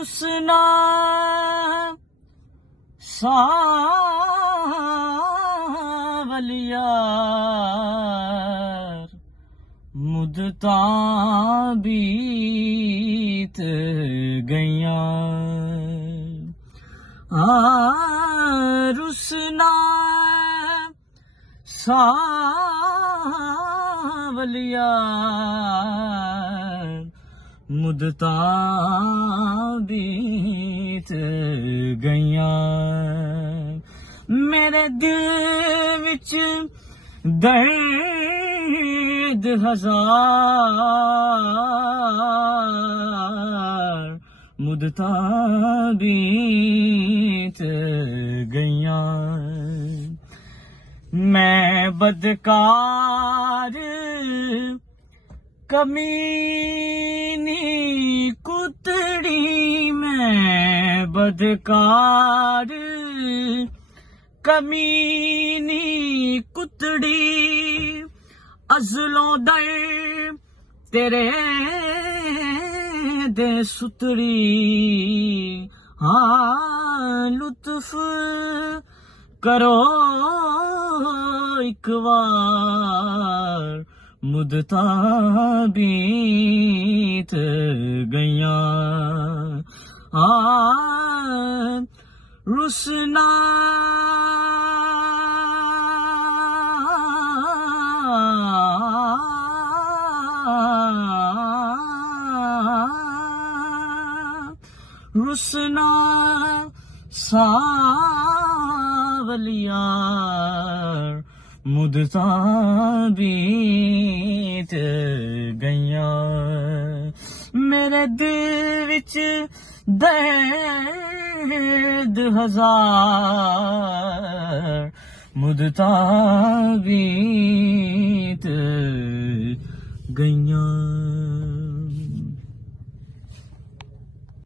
रुसना सावलिया मुद्दतां बीत गईयां रुसना सावलिया मुद्दतां बीत गईयां मेरे दिल विच दर्द हजार मुद्दतां बीत गईयां मैं बदकार कमीनी कुतड़ी मैं बदकार कमीनी कुतड़ी अज़लों दर तेरे दे सुतड़ी हाँ लुत्फ करो एक बार मुद्दतां बीत गईयां रुसना रुसना सावलिया मुद्दतां बीत गईयां मेरे दिल विच दर्द हजार मुद्दतां बीत गईयां।